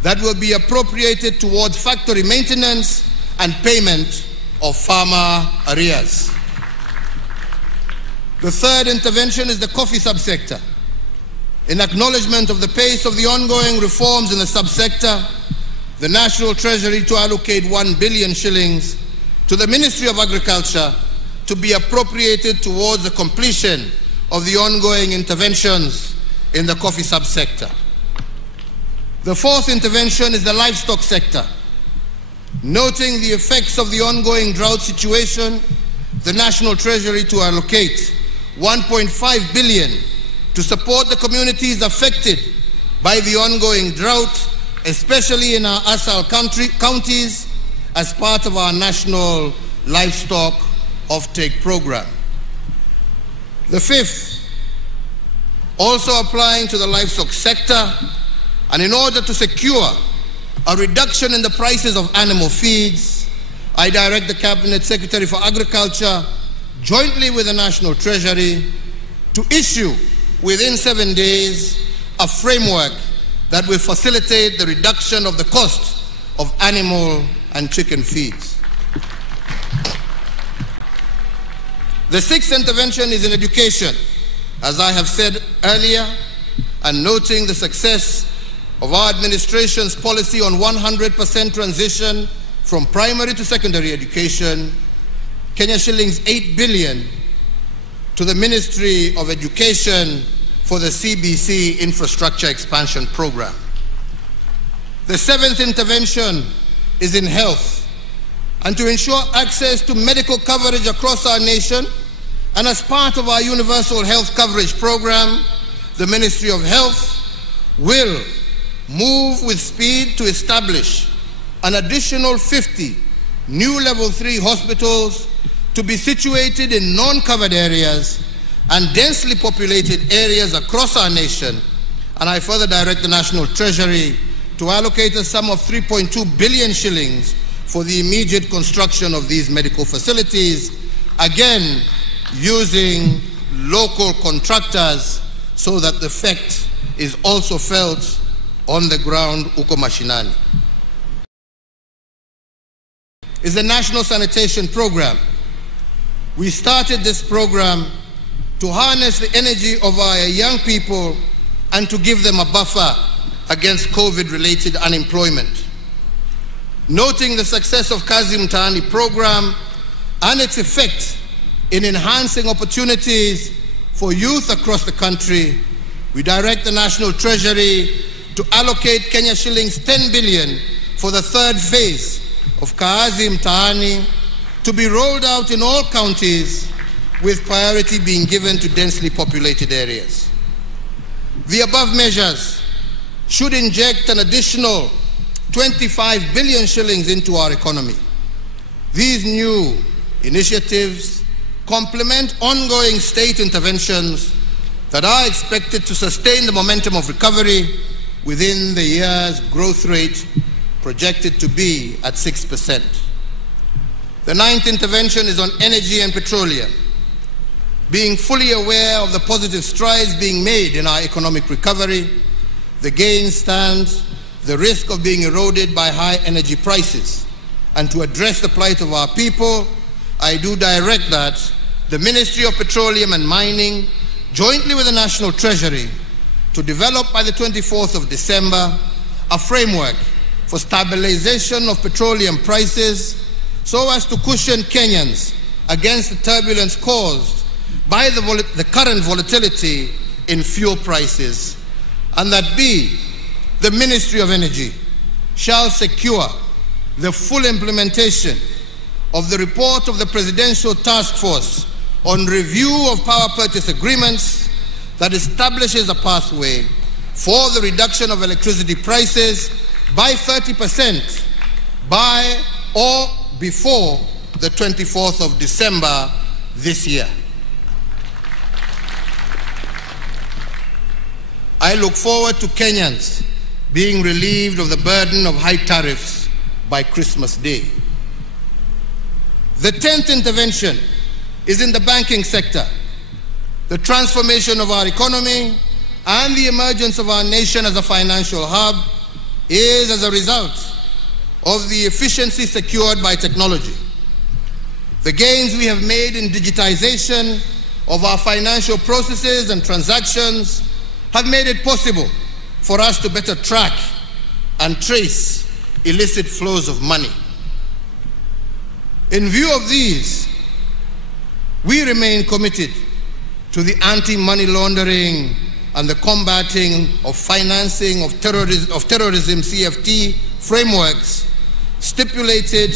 that will be appropriated towards factory maintenance and payment of farmer arrears. The third intervention is the coffee subsector. In acknowledgement of the pace of the ongoing reforms in the subsector, the National Treasury to allocate 1 billion shillings to the Ministry of Agriculture to be appropriated towards the completion of the ongoing interventions in the coffee subsector. The fourth intervention is the livestock sector. Noting the effects of the ongoing drought situation, the National Treasury to allocate 1.5 billion to support the communities affected by the ongoing drought, especially in our ASAL counties, as part of our national livestock offtake program. The fifth, also applying to the livestock sector, and in order to secure a reduction in the prices of animal feeds, I direct the Cabinet Secretary for Agriculture, jointly with the National Treasury, to issue within 7 days a framework that will facilitate the reduction of the cost of animal and chicken feeds. The sixth intervention is in education. As I have said earlier, and noting the success of our administration's policy on 100% transition from primary to secondary education, Kenya shillings 8 billion to the Ministry of Education for the CBC Infrastructure Expansion Program. The seventh intervention is in health, and to ensure access to medical coverage across our nation, and as part of our Universal Health Coverage Program, the Ministry of Health will move with speed to establish an additional 50 new Level 3 hospitals to be situated in non-covered areas and densely populated areas across our nation. And I further direct the National Treasury to allocate a sum of 3.2 billion shillings for the immediate construction of these medical facilities, again using local contractors so that the effect is also felt on the ground uko mashinani. Is the National Sanitation Program. We started this program to harness the energy of our young people and to give them a buffer against COVID-related unemployment. Noting the success of Kazi Mtaani program and its effect in enhancing opportunities for youth across the country, we direct the National Treasury to allocate Kenya shillings 10 billion for the third phase of Kazi Mtaani to be rolled out in all counties, with priority being given to densely populated areas. The above measures should inject an additional 25 billion shillings into our economy. These new initiatives complement ongoing state interventions that are expected to sustain the momentum of recovery within the year's growth rate projected to be at 6%. The ninth intervention is on energy and petroleum. Being fully aware of the positive strides being made in our economic recovery, the gain stands the risk of being eroded by high energy prices. And to address the plight of our people, I do direct that the Ministry of Petroleum and Mining, jointly with the National Treasury, to develop by the 24th of December a framework for stabilization of petroleum prices so as to cushion Kenyans against the turbulence caused by the current volatility in fuel prices, and that B, the Ministry of Energy shall secure the full implementation of the report of the Presidential Task Force on review of power purchase agreements that establishes a pathway for the reduction of electricity prices by 30% by or before the 24th of December this year. I look forward to Kenyans being relieved of the burden of high tariffs by Christmas Day. The 10th intervention is in the banking sector. The transformation of our economy and the emergence of our nation as a financial hub is as a result of the efficiency secured by technology. The gains we have made in digitization of our financial processes and transactions have made it possible for us to better track and trace illicit flows of money. In view of these, we remain committed to the anti-money laundering and the combating of financing of terrorism CFT frameworks stipulated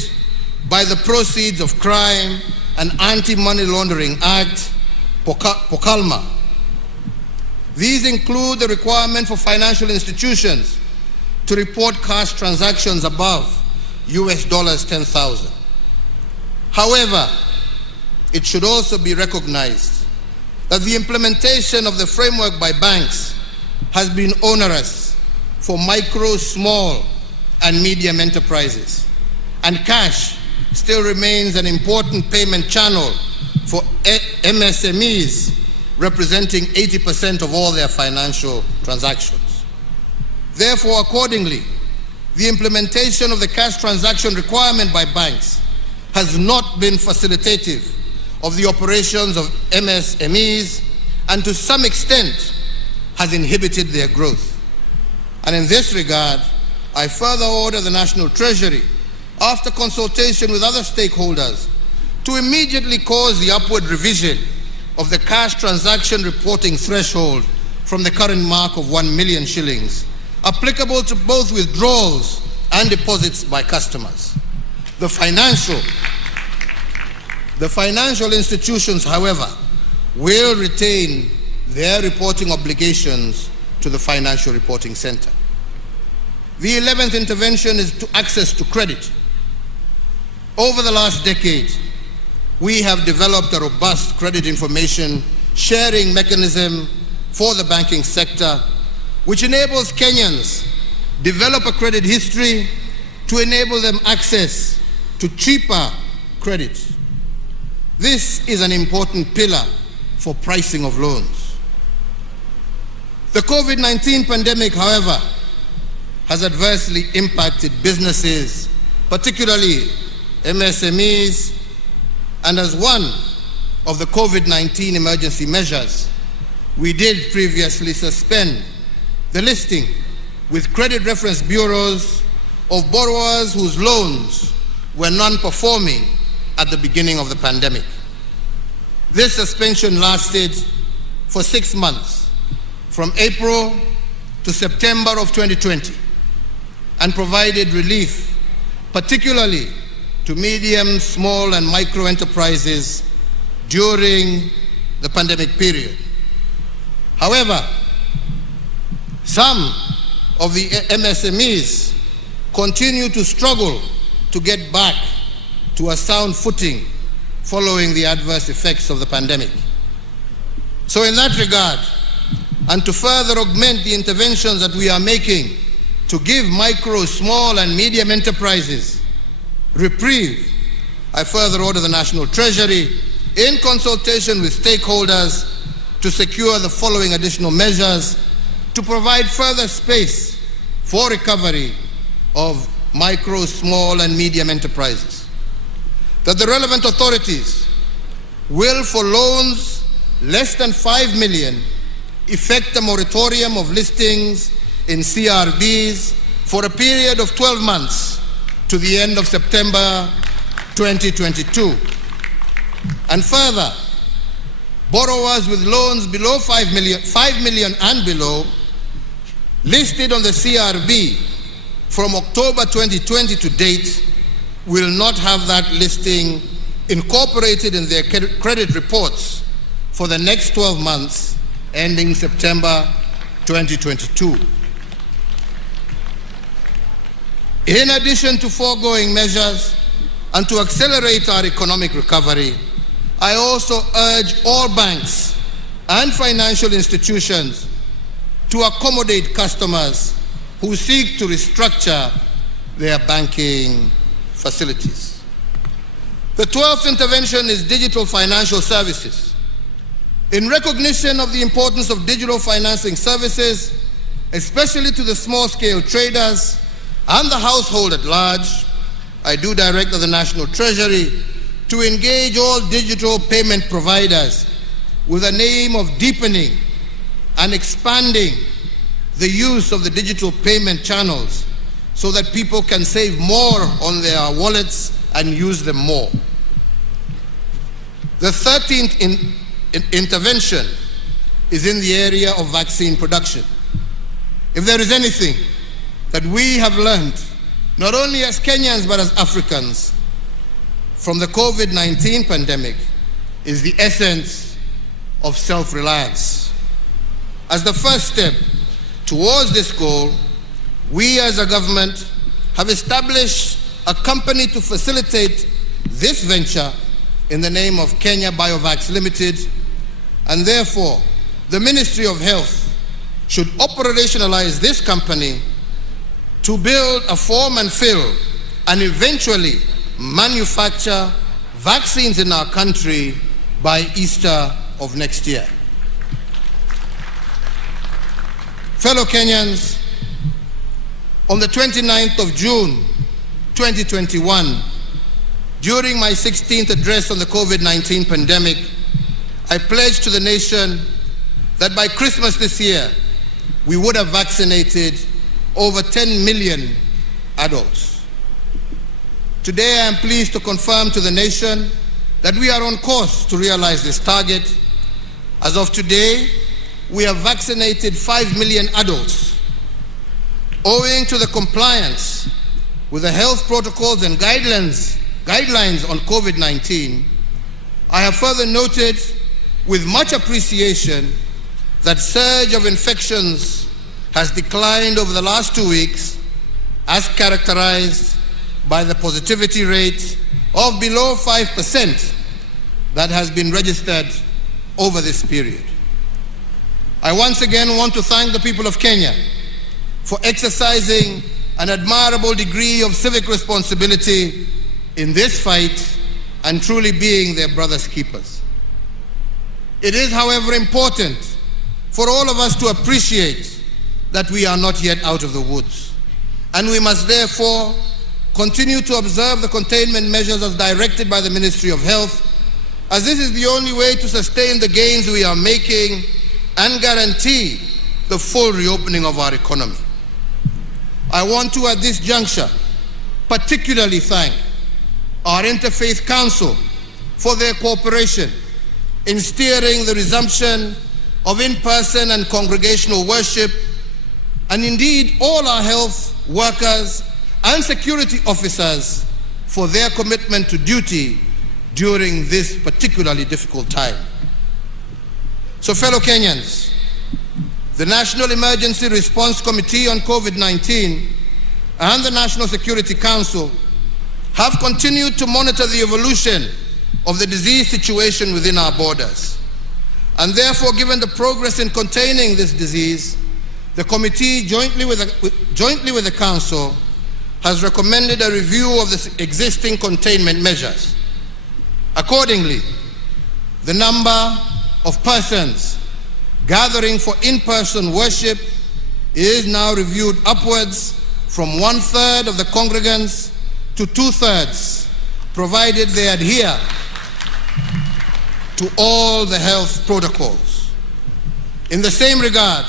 by the Proceeds of Crime and Anti-Money Laundering Act, POCALMA. These include the requirement for financial institutions to report cash transactions above US dollars 10,000. However, it should also be recognized that the implementation of the framework by banks has been onerous for micro, small, and medium enterprises, and cash still remains an important payment channel for MSMEs, representing 80% of all their financial transactions. Therefore, accordingly, the implementation of the cash transaction requirement by banks has not been facilitative of the operations of MSMEs and to some extent has inhibited their growth. And in this regard, I further order the National Treasury, after consultation with other stakeholders, to immediately cause the upward revision of the cash transaction reporting threshold from the current mark of 1 million shillings, applicable to both withdrawals and deposits by customers. The financial institutions, however, will retain their reporting obligations to the Financial Reporting Center. The 11th intervention is to access to credit. Over the last decade, we have developed a robust credit information sharing mechanism for the banking sector, which enables Kenyans develop a credit history to enable them access to cheaper credit. This is an important pillar for pricing of loans. The COVID-19 pandemic, however, has adversely impacted businesses, particularly MSMEs, and as one of the COVID-19 emergency measures, we did previously suspend the listing with credit reference bureaus of borrowers whose loans were non-performing at the beginning of the pandemic. This suspension lasted for 6 months, from April to September of 2020, and provided relief, particularly to medium, small, and micro enterprises during the pandemic period. However, some of the MSMEs continue to struggle to get back to a sound footing following the adverse effects of the pandemic. So in that regard, and to further augment the interventions that we are making to give micro, small, and medium enterprises reprieve, I further order the National Treasury, in consultation with stakeholders, to secure the following additional measures to provide further space for recovery of micro, small, and medium enterprises. That the relevant authorities will, for loans less than 5 million, effect a moratorium of listings in CRBs for a period of 12 months to the end of September 2022. And further, borrowers with loans below 5 million and below, listed on the CRB from October 2020 to date, will not have that listing incorporated in their credit reports for the next 12 months ending September 2022. In addition to foregoing measures and to accelerate our economic recovery, I also urge all banks and financial institutions to accommodate customers who seek to restructure their banking facilities. The 12th intervention is digital financial services. In recognition of the importance of digital financing services, especially to the small-scale traders and the household at large, I do direct the National Treasury to engage all digital payment providers with the aim of deepening and expanding the use of the digital payment channels so that people can save more on their wallets and use them more. The 13th intervention is in the area of vaccine production. If there is anything that we have learned, not only as Kenyans but as Africans, from the COVID-19 pandemic, is the essence of self-reliance. As the first step towards this goal, we as a government have established a company to facilitate this venture in the name of Kenya Biovax Limited, and therefore the Ministry of Health should operationalize this company to build a form and fill and eventually manufacture vaccines in our country by Easter of next year. Fellow Kenyans, On the 29th of June, 2021, during my 16th address on the COVID-19 pandemic, I pledged to the nation that by Christmas this year, we would have vaccinated over 10 million adults. Today, I am pleased to confirm to the nation that we are on course to realize this target. As of today, we have vaccinated 5 million adults. Owing to the compliance with the health protocols and guidelines on COVID-19, I have further noted with much appreciation that surge of infections has declined over the last 2 weeks, as characterized by the positivity rate of below 5% that has been registered over this period. I once again want to thank the people of Kenya for exercising an admirable degree of civic responsibility in this fight and truly being their brother's keepers. It is, however, important for all of us to appreciate that we are not yet out of the woods, and we must therefore continue to observe the containment measures as directed by the Ministry of Health, as this is the only way to sustain the gains we are making and guarantee the full reopening of our economy. I want to, at this juncture, particularly thank our Interfaith Council for their cooperation in steering the resumption of in-person and congregational worship, and indeed all our health workers and security officers for their commitment to duty during this particularly difficult time. So, fellow Kenyans, the National Emergency Response Committee on COVID-19 and the National Security Council have continued to monitor the evolution of the disease situation within our borders. And therefore, given the progress in containing this disease, the committee, jointly with the Council, has recommended a review of the existing containment measures. Accordingly, the number of persons gathering for in-person worship is now reviewed upwards from 1/3 of the congregants to 2/3, provided they adhere to all the health protocols. In the same regard,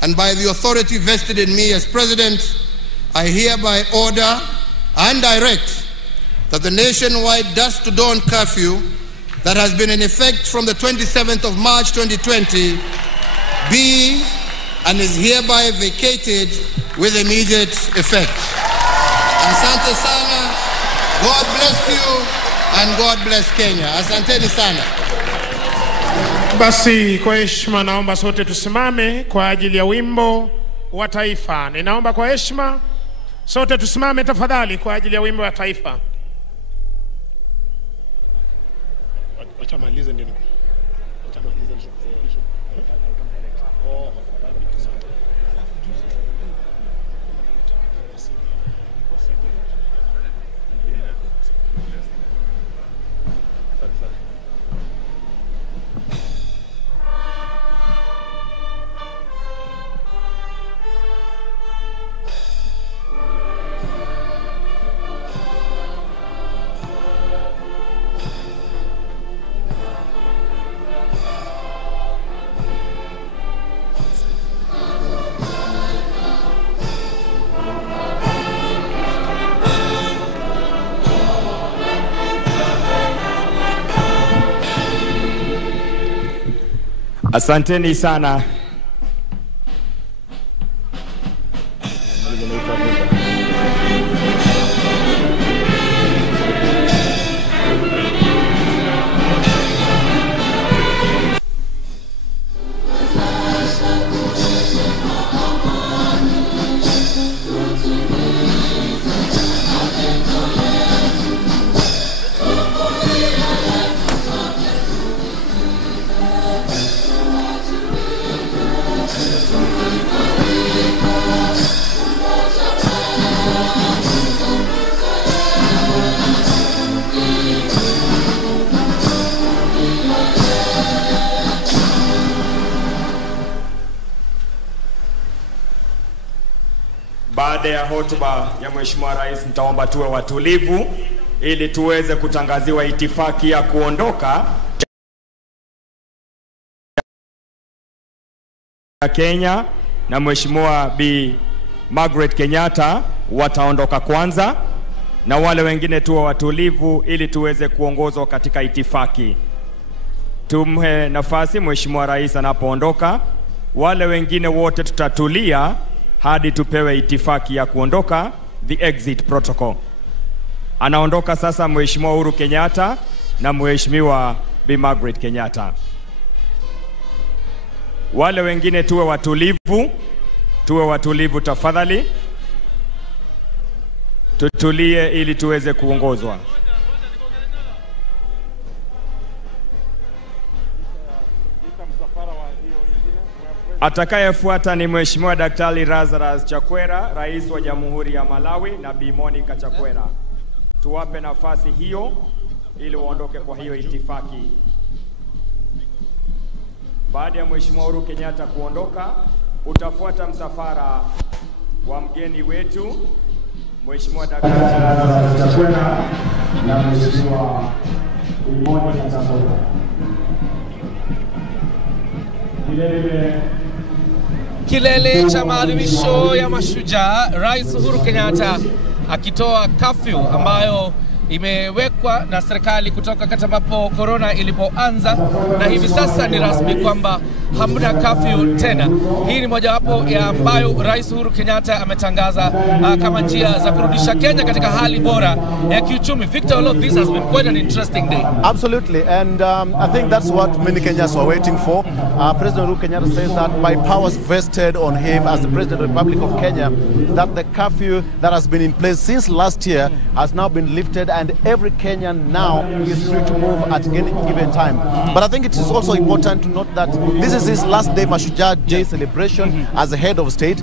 and by the authority vested in me as President, I hereby order and direct that the nationwide dusk to dawn curfew that has been in effect from the 27th of March 2020 be and is hereby vacated with immediate effect. Asante sana, God bless you, and God bless Kenya. Asanteni sana. Basi kwa heshima naomba sote tusimame kwa ajili ya wimbo wa taifa. Ninaomba kwa heshima sote tusimame tafadhali kwa ajili ya wimbo wa taifa. Wacha malize ndio. Asanteni sana. Baada ya hotuba ya Mheshimiwa Rais, nitaomba tuwe watulivu ili tuweze kutangaziwa itifaki ya kuondoka Kenya, na Mheshimiwa Bi Margaret Kenyatta wataondoka kwanza, na wale wengine tuwe watulivu ili tuweze kuongozwa katika itifaki. Tumhe nafasi Mheshimiwa Rais anapoondoka. Wale wengine wote tutatulia hadi tupewe itifaki ya kuondoka, the exit protocol. Anaondoka sasa Mheshimiwa Uhuru Kenyatta na Mheshimiwa Bi Margaret Kenyatta. Wale wengine tuwe watulivu tafadhali. Tutulie ili tuweze kuongozwa. Atakayefuata ni Mheshimiwa Daktari Lazarus Chakwera, Rais wa Jamhuri ya Malawi, na Bi Monica Chakwera. Tuwape nafasi hiyo ili waondoke kwa hiyo itifaki. Baada ya Mheshimiwa Uhuru Kenyatta kuondoka, utafuata msafara wa mgeni wetu Mheshimiwa Daktari Lazarus Chakwera na Mheshimiwa Bi Monica Chakwera. Kilele cha maadhimisho ya Mashujaa, Rais Uhuru Kenyatta akitoa curfew ambayo imewekwa na serikali kutoka wakati ambapo corona ilipoanza, na hivi sasa ni rasmi kwamba hamna curfew tena. Hii ni mojawapo ya ambayo Rais Uhuru Kenyatta ametangaza kama njia za kurudisha Kenya katika hali bora ya kiuchumi. Victor, this has been quite an interesting day. Absolutely, and I think that's what many Kenyans were waiting for. President Uhuru Kenyatta says that by powers vested on him as the President of the Republic of Kenya, that the curfew that has been in place since last year has now been lifted, and every Kenyan now is free to move at any given time. But I think it is also important to note that this is his last day Mashujaa Day celebration as the head of state.